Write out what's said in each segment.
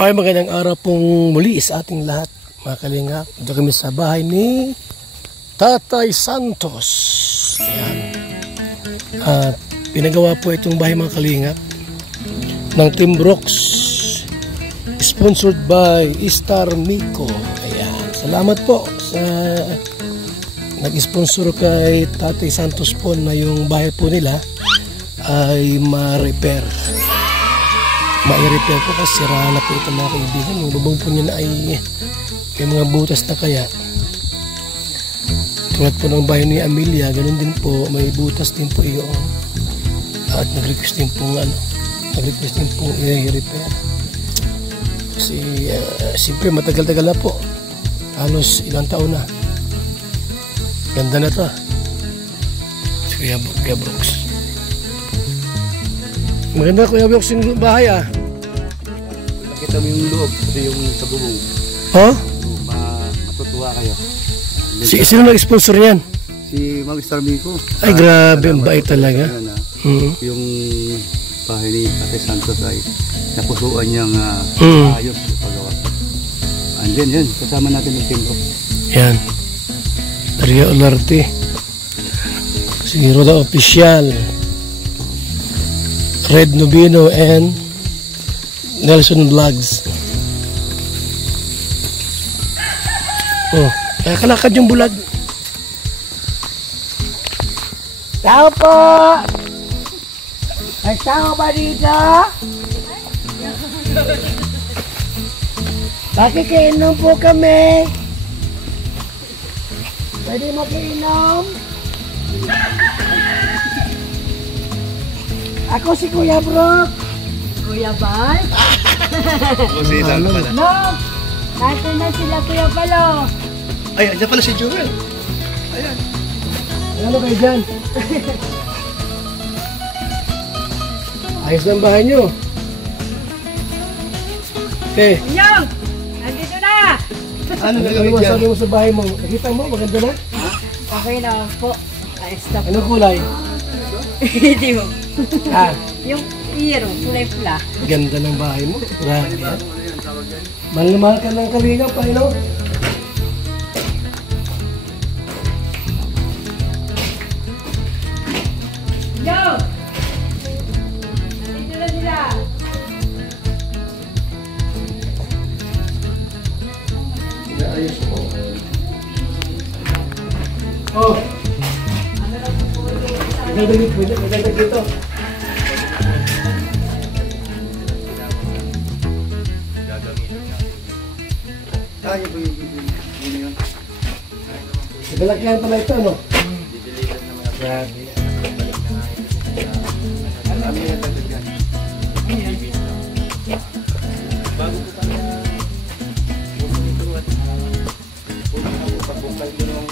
Ay, magandang araw pong muli sa ating lahat, mga kalingap. Dito kami sa bahay ni Tatay Santos. Yan. At pinagawa po itong bahay, mga kalingap, ng Team Brooks. Sponsored by Star Miko. Ayan. Salamat po sa nag-sponsor kay Tatay Santos po na yung bahay po nila ay ma-repair. Ma-repair po kasi sira na po ito, mga kaibigan. Yung lubong po niya na ay may mga butas na kaya. Tulad po ng bahay ni Amelia, ganun din po, may butas din po iyon. At nag-request din po i-repair. Kasi siyempre matagal-tagal na po. Halos ilang taon na. Ganda na to. Kuya Brooks. Maganda Kuya Brooks yung bahay ah. Nakita mo yung loob, ito yung sa bubong. Oh? Matutuwa kayo. Sino nag-sponsor yan? Si Mag Star Miko. Ay grabe, ang bait talaga. Yung bahay ni Tatay Santos ay napusuan niyang ayos yung paggawa. Andyan yan, kasama natin yung team ko. Yan. Maria Olarte. Si Roda Official. Red Nubino and Nelson Vlogs. Oh, kalakad yung bulag. Tao po! May tao ba dito? Pakikiinom po kami. Pwede mo kiinom? Ako si Kuya Brook. Kuya Bal? Kasi lang pala. No! Natin na sila Kuya Balo. Ay, andyan pala si Joel. Ayan. Ano kayo dyan? Ayos ng bahay nyo. Okay. Inyong! Nandito na! Ano gagawin dyan? Sabi mo sa bahay mo, nakita mo, maganda na? Okay na po. Ayos na po. Anong kulay? Hindi mo. Ah, Yung iyero, kulay pula. ganda ng bahay mo. Grabe yan. Mahal na mahal ka ng kalingap, no? Inyong! Nandito na sila. Ayos mo. Oh! Maganda dito. Tayo po yung yun. Nagalagyan pala ito, no? Grabe. Ano yung tatagyan? Bago po kami ito at pagbukal ko nung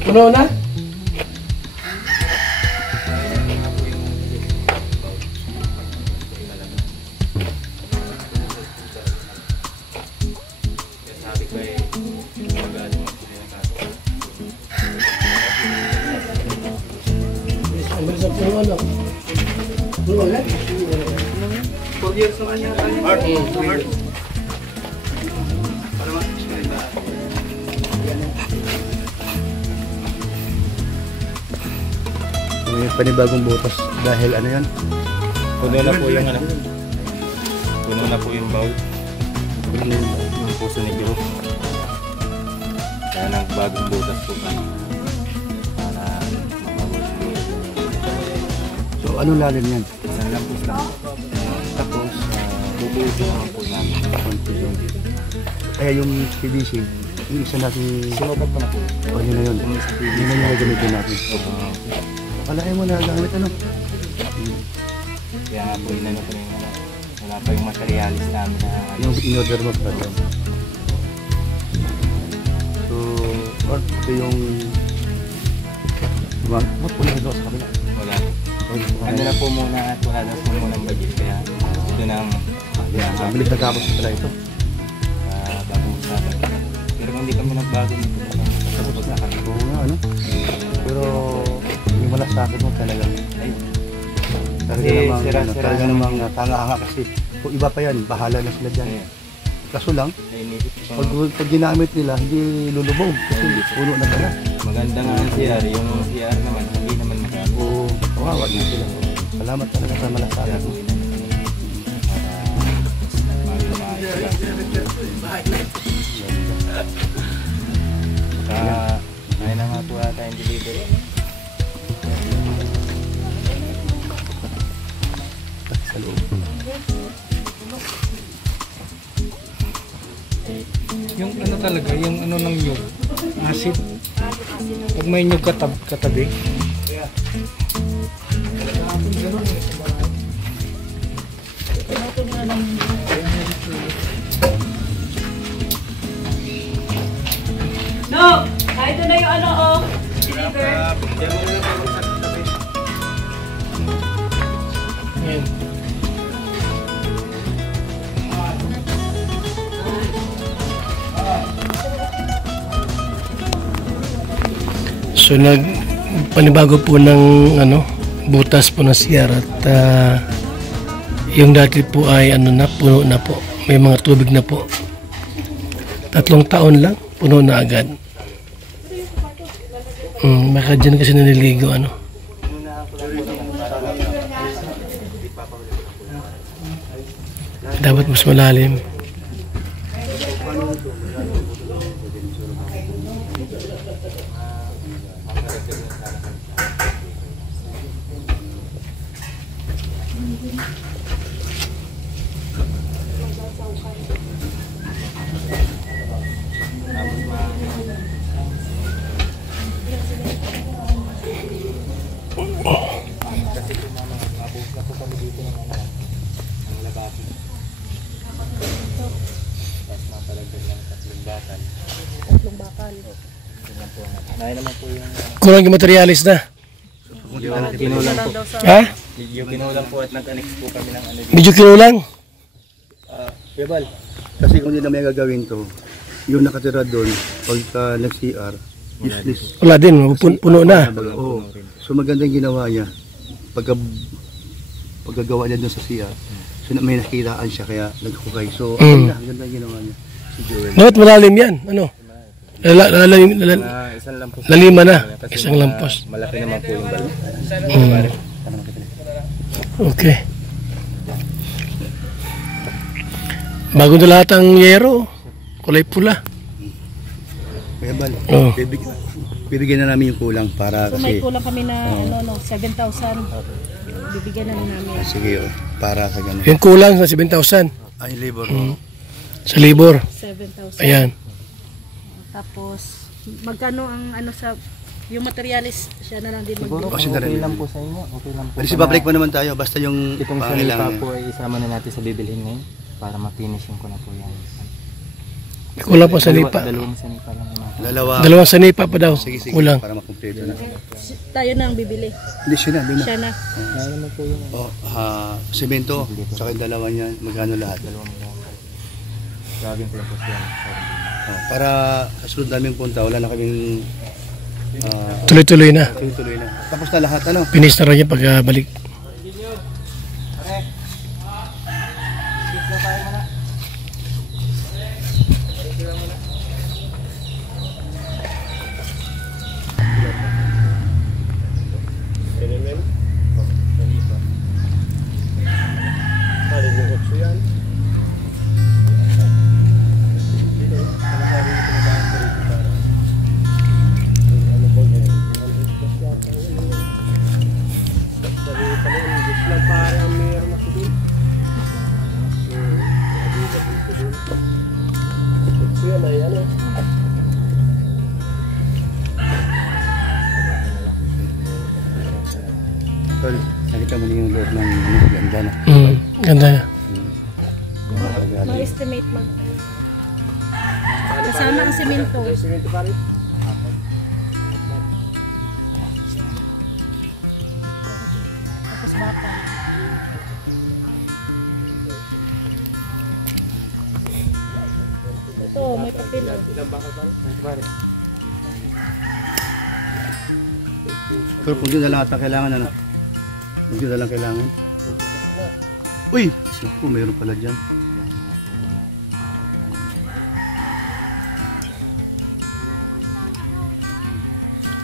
Puno na? Ang bilis ang puno, ano? Puno ulit? 4 years naman yan. Art. Para mas-explain ba? May panibagong butas dahil ano yan? Puno na po yung ano. Puno na po yung bowl. Yung puso ni Giro. Kaya nang bagong butas po kami. Para mamawas po. So ano lalim yan? Isang lampos lang po. Tapos bubuusin naman po namin. Kaya yung PVC, yung isa natin, Sinukat ko na po. o yun na yun. Yung isa Yun na yung gagamitin natin. Kalahin mo na gamit ano? Kaya nga po inano ko yung ano. Wala pa yung materialis namin na Yung in-order mo pa rin. So, ito yung ba't po nito sa kabila? wala. Ano na po muna at wala na po muna ng budget. Kaya ito na ang Ang bilis na tapos pala ito. bagong usapan. Pero kung hindi kami nagbago nito, tapos na kami. Oo nga ano? Pero yung malasakit mo talagang Ayun. Talaga namang, sira-sira talaga naman namang tanga-hanga kasi kung iba pa yan, bahala na sila dyan. Kaso lang, Nainisip ko. pag ginamit nila, hindi lulubog kasi puno na pala. Maganda nga ang CR. Yung CR naman, hindi naman magamit. Oo, kawawa na sila. Salamat talaga sa malasakit. Kaya gawin na natin para maayos lang. Kaya na nga po ata yung delivery. Sa loob. Yung ano talaga, yung ano ng nyug, acid. Pag may nyug katabi. No! Ito na yung ano, oh. Deliver. Ayan. So panibago po ng ano butas po ng CR at yung dati po ay ano na puno na po, may mga tubig na po. 3 taon lang puno na agad. Baka dyan kasi naliligo ano. Dapat mas malalim. Kurang yung materialis na. Yung kinulang po. Ha? Yung kinulang po at nag-annex po kami ng ano. Medyo kinulang. Bebal. Kasi kung hindi na may gagawin to, yung nakatira doon, pagka nag-CR, useless. Wala din, puno na. Oo. So magandang ginawa niya. Pagkagawa niya doon sa CR, so may nakitaan siya kaya nagkukay. So magandang ginawa niya. Si Joel. Dapat malalim yan. Ano? Isang lampos. Lalima na. Kasi Isang lampos. malaki naman po yung balo. Okay. Bago na lahat ang yero. Kulay pula. Bebal. Oh. Bibigyan na namin yung kulang para So may kasi... kulang kami na 7,000. Bibigyan na namin. Sige, para sa ganun. Yung kulang sa 7,000. Ay, labor. Sa libor. 7,000. Ayan. Tapos magkano ang ano sa yung materialis siya na lang din Siguro magbigay. kung okay lang po sa inyo. Okay lang po. Kasi babalik pa naman tayo, basta yung Itong sanipa pangailangan. po ay isama na natin sa bibilhin ngayon para ma-finishing ko na po yan. May kulang pa sa nipa. Dalawang sanipa lang naman. Dalawang sa nipa pa daw. Sige, Kulang. para makumpleto na. Tayo na ang bibili. Hindi siya na, lima. Siya na. Kaya naman po yung Semento, saka yung dalawa niyan, magkano lahat. dalawang gagawin ko lang po siya. Para sa sunod naming punta, wala na kaming Tuloy-tuloy na. tuloy na. Tapos na lahat, ano? Finish na rin niya pagbalik. Tol, nakita mo yung loob ng ganda na. Ganda na. Mag-estimate mag. Kasama ang semento. Tapos bakal. Ito, may papel. Pero kung yun na lang ata kailangan, ano? Hindi na lang kailangan. Uy! Naku, mayroon pala dyan.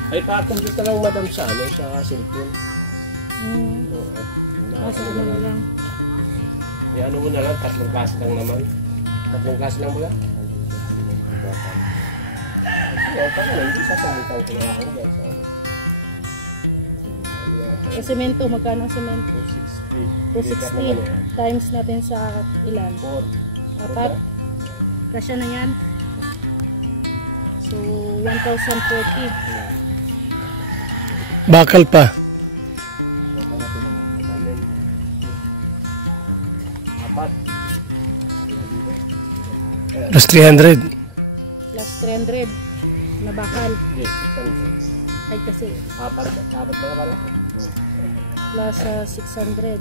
Ay, pa-computer lang madam sa ano, sa cellphone. Oo. Kasi ano na lang. Eh, ano mo na lang, 3 klase lang naman. 3 klase lang ba? Kasi, pag ano, hindi sasamitang ko na ako guys. Ano? Sa semento, magkano ang semento? 260 times natin sa ilan? 4. Kasya na yan. So, 1,040. Bakal pa. Plus 300. Plus 300 na bakal. Yes, Ay kasi, dapat mga pala. plus 600.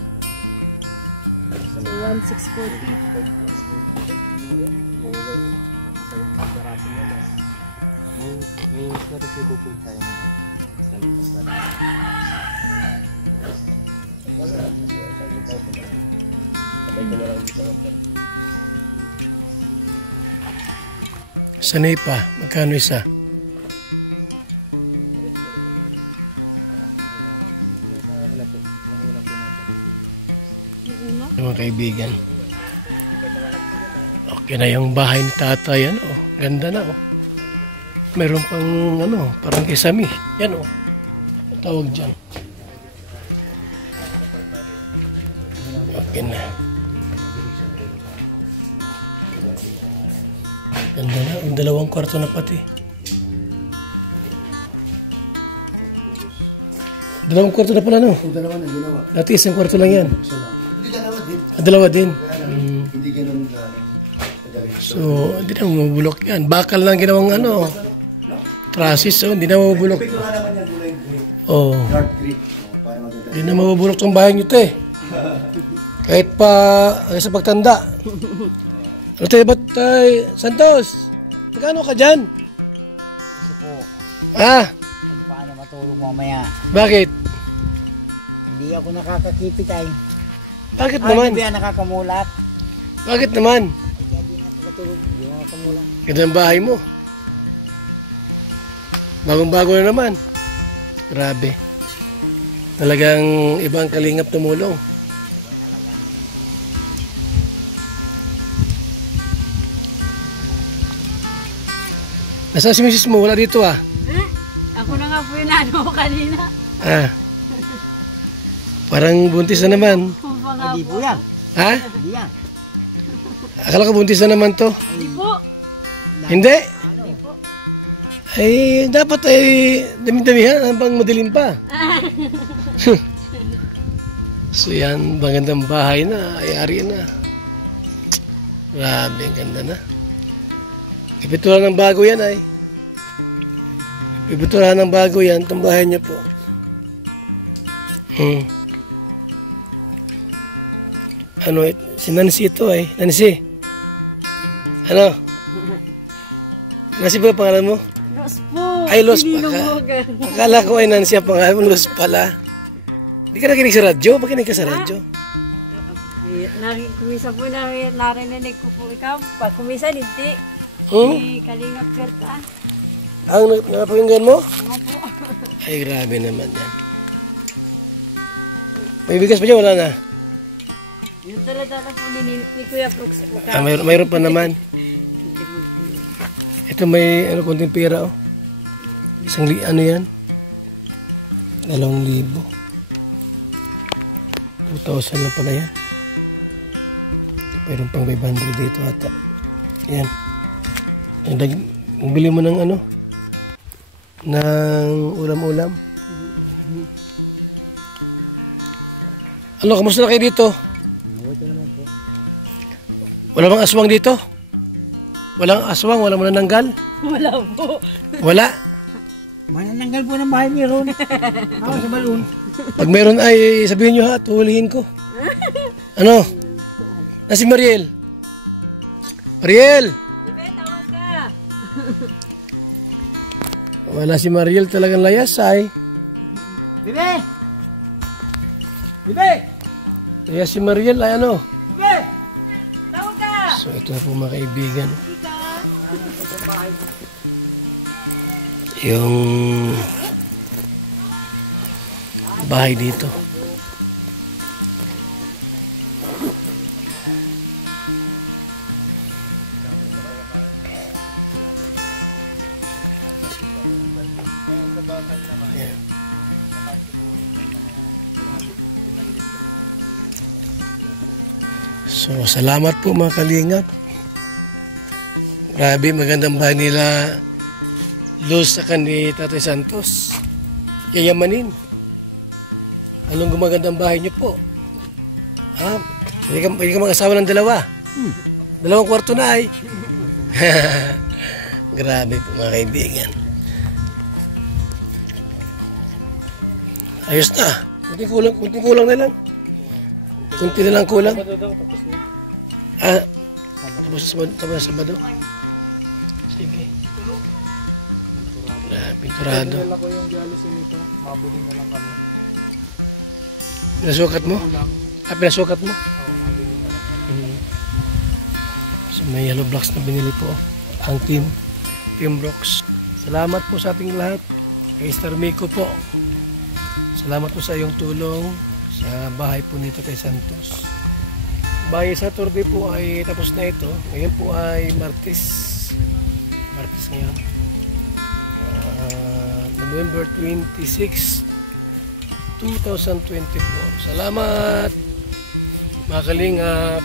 So, 1,640. May resibo po tayo ng isang Sanay pa, magkano isa? Mga kaibigan. Okay na yung bahay ni tatay, yan oh. Ganda na oh. Meron pang ano, parang kisame. Yan oh. Ang tawag dyan. Okay na. Ganda na. Ang 2 kwarto na pati. 2 kwarto na pala no? Yung dalawa na ginawa. Dati 1 kwarto lang yan. Hindi dalawa din. 2 din. Hindi ganun So, hindi na mabubulok yan. Bakal lang ginawang ano. Trasis, so hindi na mabubulok. Ito nga naman yan, kulay green. Oh. Dark green. Para maganda. Hindi na mabubulok tong bahay nyo, te. Kahit pa sa pagtanda. Ano tayo ba tayo? Santos, magkano ka dyan? Kasi po, Ah, kung paano matulog mamaya. bakit? Hindi ako nakakakipit ay. Bakit Ay, naman? hindi ba nakakamulat? Bakit naman? Ay, kaya hindi nakakatulog. Hindi ako nakakamulat. Ganda ang bahay mo. Bagong-bago na naman. Grabe. Talagang ibang kalingap tumulong. Nasaan si misis mo? Wala dito ah. Ako na nga po yung ano kanina. Ah. Parang buntis na naman. Hindi po yan. Ha? Hindi yan. Akala ko buntis na naman to. Hindi po. Hindi. Ay, dapat ay dami-damihan. Ang pang madilim pa. So yan, magandang bahay na. Ayari na. Grabe, ang ganda na. Ipiturahan ng bago yan ay. Ipiturahan ng bago yan. Itong bahay niya po. Ano, si Nancy ito ay. Nancy. Ano? Nancy ba pangalan mo? Los po. Ay, Los pa ka. Akala ko ay Nancy ang pangalan mo. Los pala. Hindi ka nakinig sa radyo? Bakit nakinig ka sa radyo? Kumisa po narinig ko po ikaw. Pag kumisa, hindi. Kalingap Berta. Ang napakinggan mo? Ano po? Ay, grabe naman yan. May bigas pa dyan? Wala na. Yung dala-dala po ni Kuya Brooks po. Ah, mayroon pa naman. Ito may ano, konting pera oh. Ano yan? 2,000. 2,000 lang pala yan. Mayroon pang 500 dito ata. Yan. Bili mo ng ano? Ng ulam-ulam. Ano, kamusta na kayo dito? Wala bang aswang dito? Walang aswang, walang manananggal? Wala po. Wala? Manananggal po ng bahay ni Ron. Ako sa balon. Pag meron ay sabihin nyo ha, tuhulihin ko. Ano? Na si Mariel? Mariel! Ibe, tawag ka. Wala si Mariel, talagang layas ay. Bebe! Bibe! Kaya si Mariel ay ano. Bibe! Tawag ka! So ito na po mga kaibigan. Yung bahay dito. Ayan. So, salamat po mga kalingap. Grabe, magandang bahay nila Luz sa ni Tatay Santos. Yayamanin. Anong gumagandang bahay niyo po? Ha? Hindi ka mag-asawa ng dalawa. Dalawang kwarto na ay. Grabe po mga kaibigan. Ayos na. Kunti kulang na lang. Kunti na lang kulang. Ah, tapos sa Sabado. Sige. Pinturado. Kaya ko yung jealousy nito. Mabili na lang kami. Pinasukat mo? Pinasukat mo? Oo, mabili na lang. So may yellow blocks na binili po ang team Brooks. Salamat po sa ating lahat. Kay Star Miko po. Salamat po sa iyong tulong sa bahay po ni Tatay Santos. By Saturday po ay tapos na ito. Ngayon po ay Martes. Martes ngayon. November 26, 2024. Salamat mga kalingap.